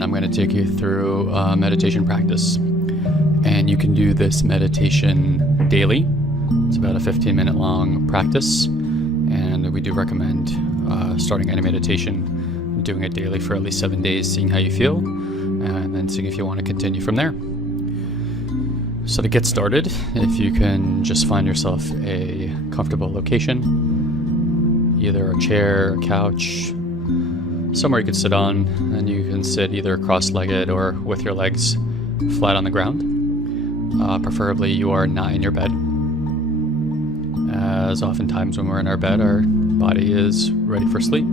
I'm going to take you through a meditation practice. And you can do this meditation daily. It's about a 15-minute long practice. And we do recommend starting any meditation, doing it daily for at least 7 days, seeing how you feel, and then seeing if you want to continue from there. So to get started, if you can just find yourself a comfortable location, either a chair, a couch, somewhere you could sit on, and you can sit either cross-legged or with your legs flat on the ground. Preferably you are not in your bed, as oftentimes when we're in our bed, our body is ready for sleep.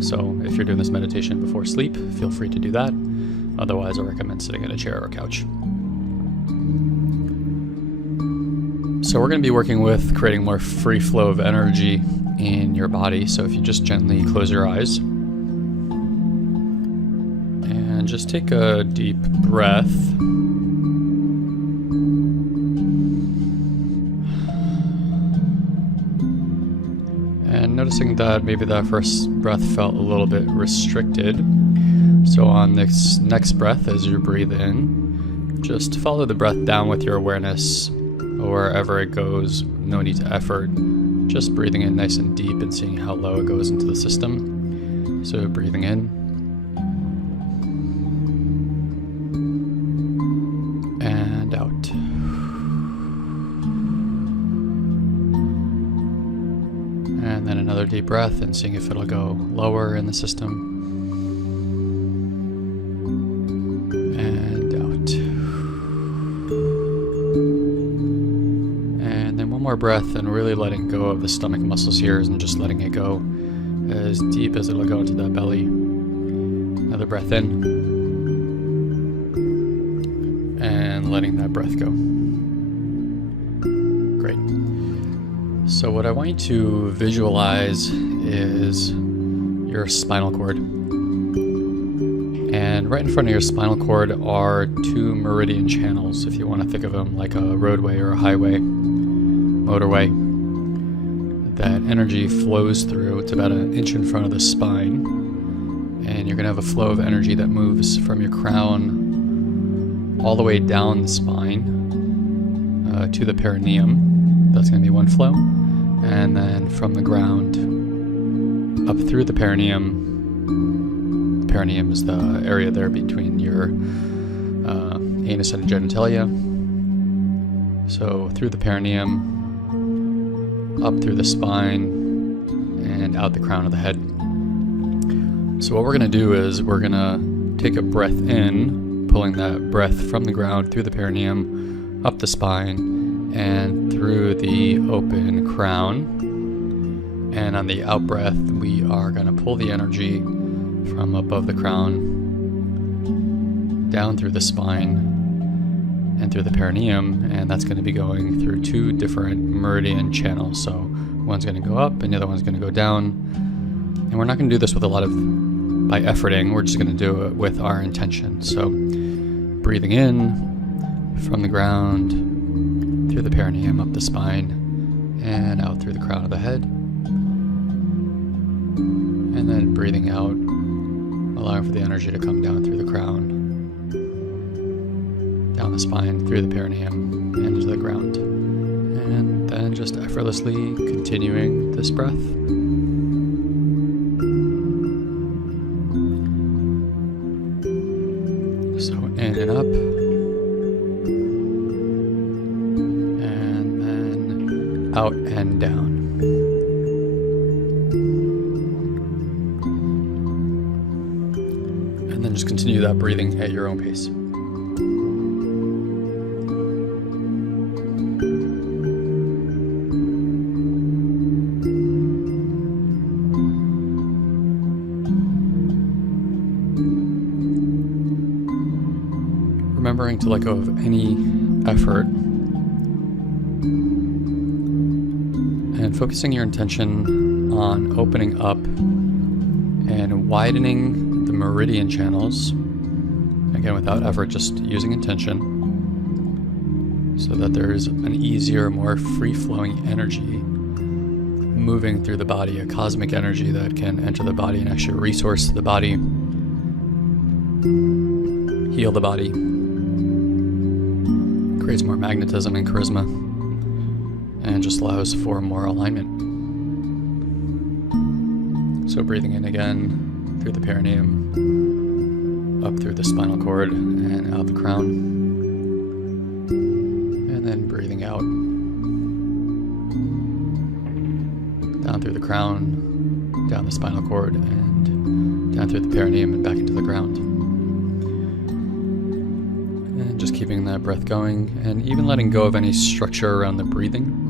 So if you're doing this meditation before sleep, feel free to do that. Otherwise, I recommend sitting in a chair or a couch. So we're going to be working with creating more free flow of energy in your body. So if you just gently close your eyes and just take a deep breath. And noticing that maybe that first breath felt a little bit restricted. So on this next breath, as you breathe in, just follow the breath down with your awareness wherever it goes. No need to effort. Just breathing in nice and deep and seeing how low it goes into the system. So breathing in. And out. And then another deep breath and seeing if it'll go lower in the system. And out. And then one more breath and really letting go of the stomach muscles here and just letting it go as deep as it'll go into the belly. Another breath in. And letting that breath go. Great. So what I want you to visualize is your spinal cord. And right in front of your spinal cord are two meridian channels, if you want to think of them like a roadway or a highway, motorway, that energy flows through. It's about an inch in front of the spine. And you're going to have a flow of energy that moves from your crown all the way down the spine to the perineum. That's going to be one flow. And then from the ground up through the perineum. The perineum is the area there between your anus and genitalia. So through the perineum, up through the spine, and out the crown of the head. So what we're going to do is we're going to take a breath in, pulling that breath from the ground through the perineum, up the spine, and through the open crown. And on the out breath, we are going to pull the energy from above the crown down through the spine and through the perineum, and that's going to be going through two different meridian channels. So one's going to go up and the other one's going to go down. And we're not going to do this with a lot of by efforting, we're just going to do it with our intention. So breathing in from the ground, through the perineum, up the spine, and out through the crown of the head. And then breathing out, allowing for the energy to come down through the crown, down the spine, through the perineum, and into the ground. And then just effortlessly continuing this breath. So in and up. Out and down. And then just continue that breathing at your own pace. Remembering to let go of any effort and focusing your intention on opening up and widening the meridian channels, again without effort, just using intention, so that there's an easier, more free-flowing energy moving through the body, a cosmic energy that can enter the body and actually resource the body heal the body, creates more magnetism and charisma, and just allows for more alignment. So breathing in again through the perineum, up through the spinal cord and out the crown, and then breathing out down through the crown, down the spinal cord, and down through the perineum and back into the ground. And just keeping that breath going, and even letting go of any structure around the breathing.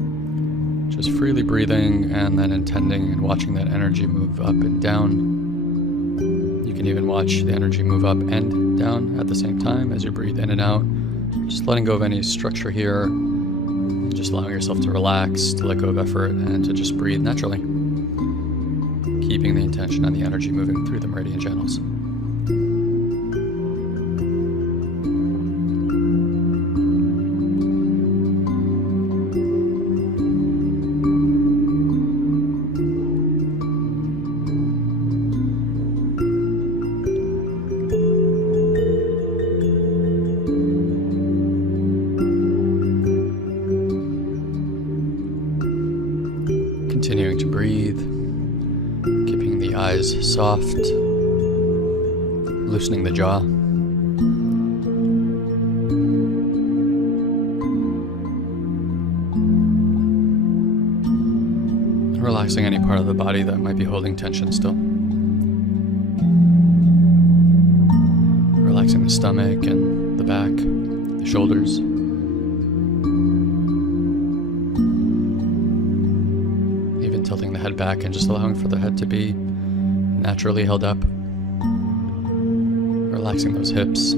Just freely breathing and then intending and watching that energy move up and down. You can even watch the energy move up and down at the same time as you breathe in and out. Just letting go of any structure here, and just allowing yourself to relax, to let go of effort, and to just breathe naturally. Keeping the intention on the energy moving through the meridian channels. Continuing to breathe, keeping the eyes soft, loosening the jaw. Relaxing any part of the body that might be holding tension still. Relaxing the stomach and the back, the shoulders. Tilting the head back and just allowing for the head to be naturally held up. Relaxing those hips.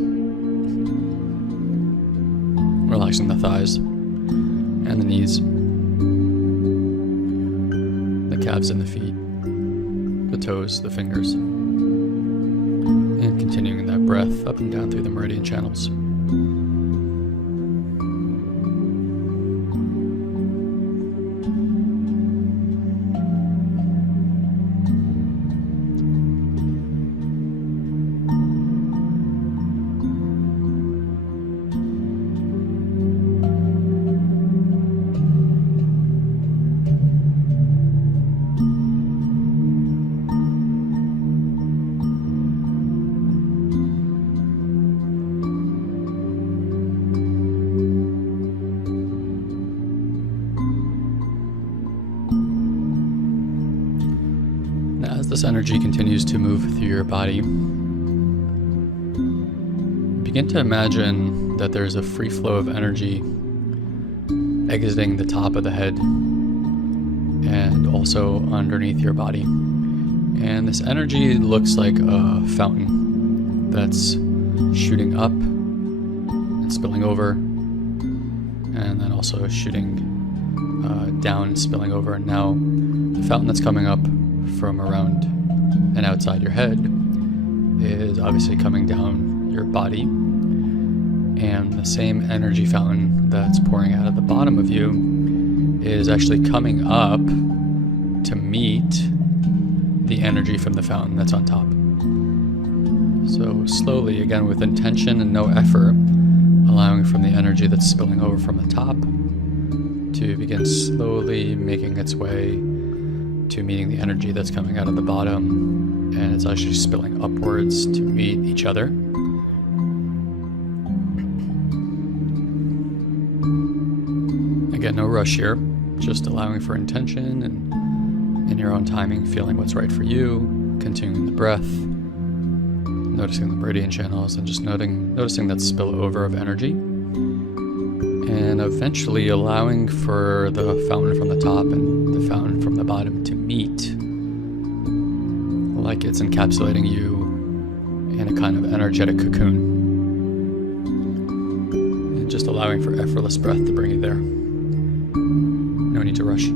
Relaxing the thighs and the knees. The calves and the feet. The toes, the fingers. And continuing that breath up and down through the meridian channels. As this energy continues to move through your body, begin to imagine that there's a free flow of energy exiting the top of the head and also underneath your body. And this energy looks like a fountain that's shooting up and spilling over, and then also shooting down and spilling over. And now the fountain that's coming up from around and outside your head is obviously coming down your body, and the same energy fountain that's pouring out of the bottom of you is actually coming up to meet the energy from the fountain that's on top. So slowly, again with intention and no effort, allowing from the energy that's spilling over from the top to begin slowly making its way to meeting the energy that's coming out of the bottom, and it's actually spilling upwards to meet each other. Again, no rush here, just allowing for intention and in your own timing, feeling what's right for you, continuing the breath, noticing the meridian channels, and just noticing that spillover of energy, and eventually allowing for the fountain from the top and the fountain from the bottom to meet, like it's encapsulating you in a kind of energetic cocoon, and just allowing for effortless breath to bring you there. No need to rush.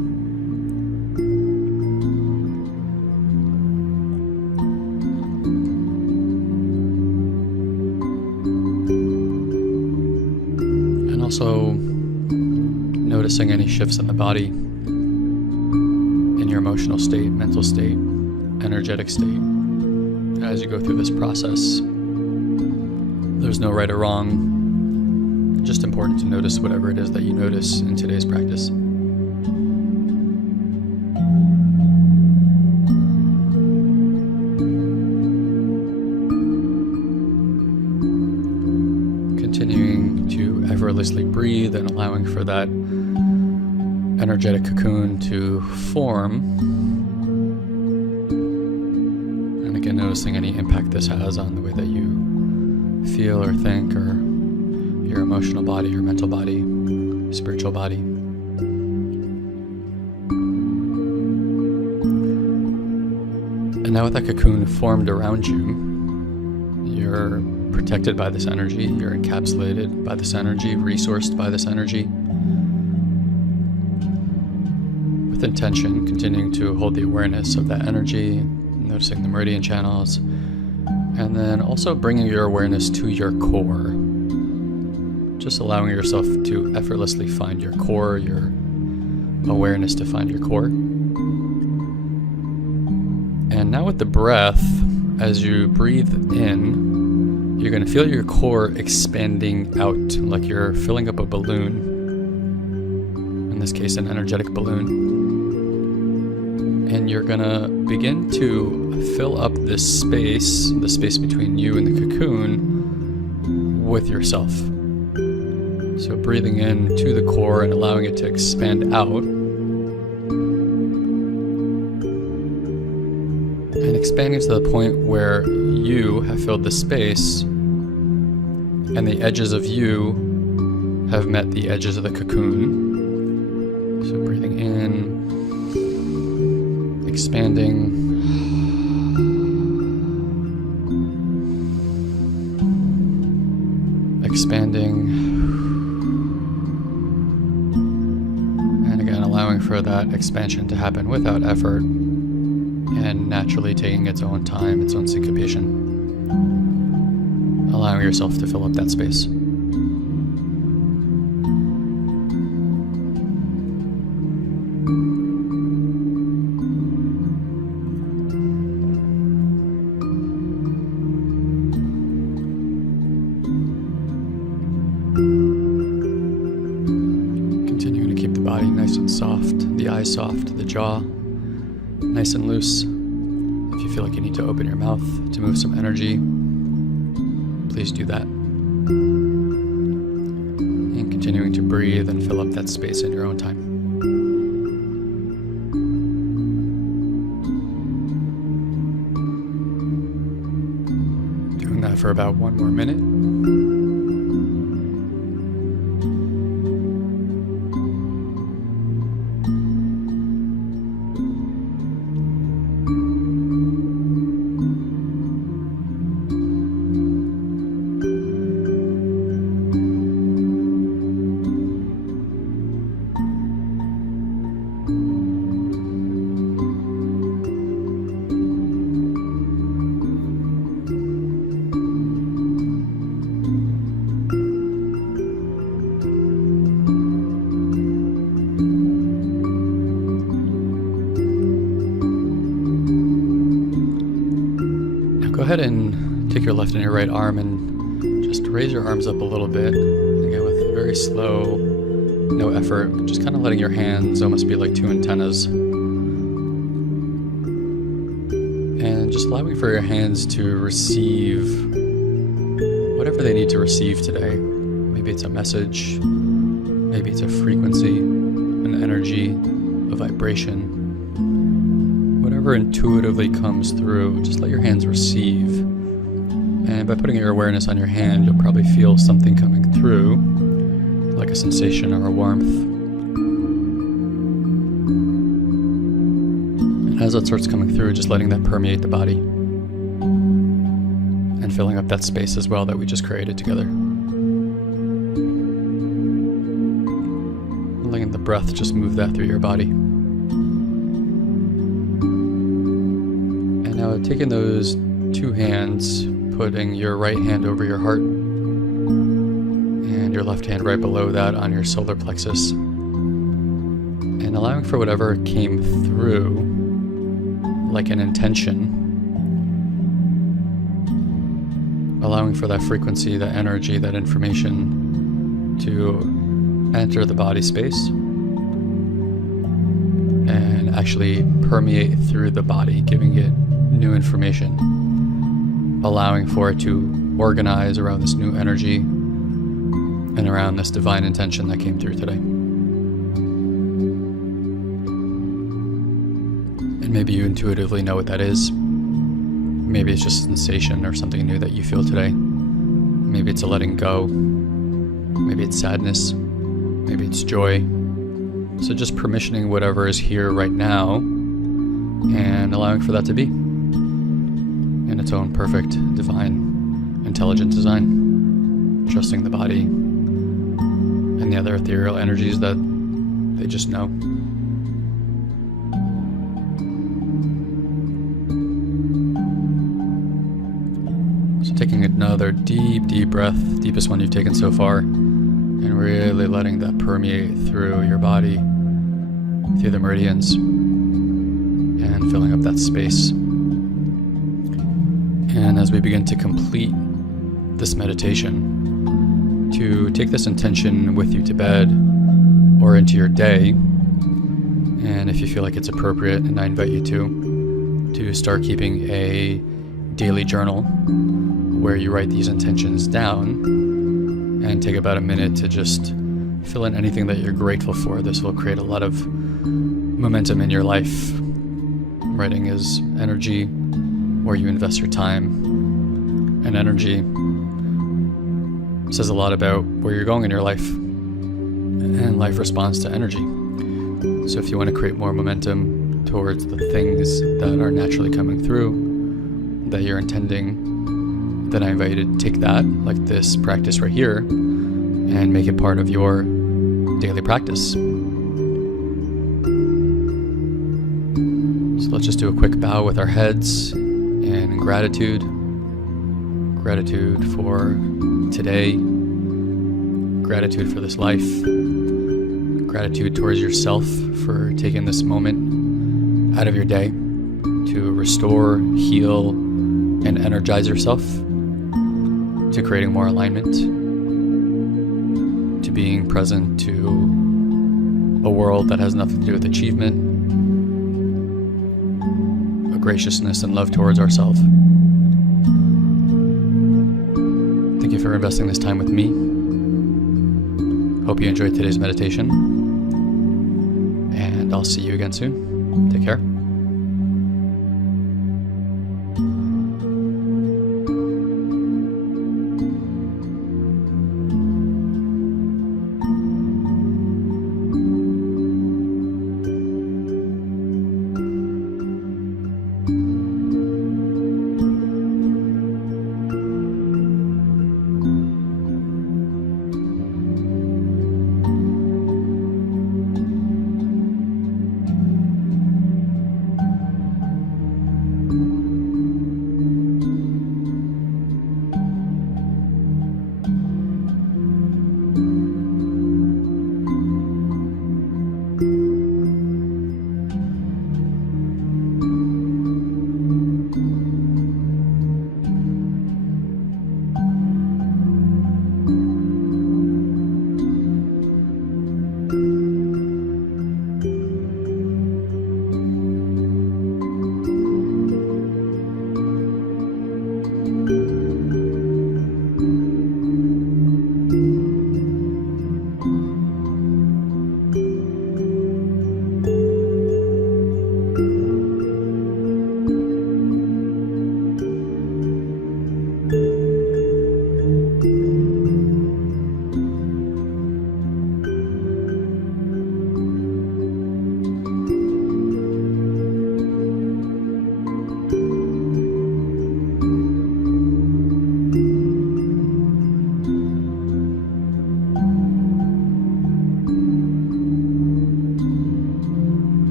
Also noticing any shifts in the body, in your emotional state, mental state, energetic state, as you go through this process There's no right or wrong. Just important to notice whatever it is that you notice in today's practice. Continuing to effortlessly breathe and allowing for that energetic cocoon to form. And again, noticing any impact this has on the way that you feel or think, or your emotional body, your mental body, spiritual body. And now with that cocoon formed around you, you're protected by this energy, you're encapsulated by this energy, resourced by this energy. With intention, continuing to hold the awareness of that energy, noticing the meridian channels, and then also bringing your awareness to your core. Just allowing yourself to effortlessly find your core, your awareness to find your core. And now with the breath, as you breathe in, you're going to feel your core expanding out, like you're filling up a balloon. In this case, an energetic balloon. And you're going to begin to fill up this space, the space between you and the cocoon, with yourself. So breathing in to the core and allowing it to expand out. And expanding to the point where you have filled the space and the edges of you have met the edges of the cocoon. So breathing in, expanding, expanding, and again allowing for that expansion to happen without effort and naturally taking its own time, its own syncopation, allowing yourself to fill up that space. Continuing to keep the body nice and soft, the eyes soft, the jaw nice and loose. If you feel like you need to open your mouth to move some energy, please do that. And continuing to breathe and fill up that space in your own time. Doing that for about 1 more minute. Go ahead and take your left and your right arm and just raise your arms up a little bit. Again, with very slow, no effort, just kind of letting your hands almost be like 2 antennas. And just allowing for your hands to receive whatever they need to receive today. Maybe it's a message, maybe it's a frequency, an energy, a vibration. Whatever intuitively comes through, just let your hands receive. And by putting your awareness on your hand, you'll probably feel something coming through, like a sensation or a warmth. And as that starts coming through, just letting that permeate the body and filling up that space as well that we just created together. Letting the breath just move that through your body. Now taking those 2 hands, putting your right hand over your heart and your left hand right below that on your solar plexus, and allowing for whatever came through, like an intention, allowing for that frequency, that energy, that information to enter the body space and actually permeate through the body, giving it new information, allowing for it to organize around this new energy and around this divine intention that came through today. And maybe you intuitively know what that is. Maybe it's just a sensation or something new that you feel today. Maybe it's a letting go. Maybe it's sadness. Maybe it's joy. So just permissioning whatever is here right now and allowing for that to be in its own perfect, divine, intelligent design. Trusting the body and the other ethereal energies that they just know. So taking another deep breath, deepest one you've taken so far, and really letting that permeate through your body, through the meridians, and filling up that space. And as we begin to complete this meditation, to take this intention with you to bed or into your day, and if you feel like it's appropriate, and I invite you to start keeping a daily journal where you write these intentions down and take about a minute to just fill in anything that you're grateful for. This will create a lot of momentum in your life. Writing is energy, where you invest your time, and energy says a lot about where you're going in your life, and life responds to energy. So if you want to create more momentum towards the things that are naturally coming through, that you're intending, then I invite you to take that, like this practice right here, and make it part of your daily practice. So let's just do a quick bow with our heads in gratitude. Gratitude for today. Gratitude for this life. Gratitude towards yourself for taking this moment out of your day to restore, heal, and energize yourself, to creating more alignment, to being present to a world that has nothing to do with achievement, a graciousness and love towards ourselves. Thank you for investing this time with me. Hope you enjoyed today's meditation, and I'll see you again soon. Take care.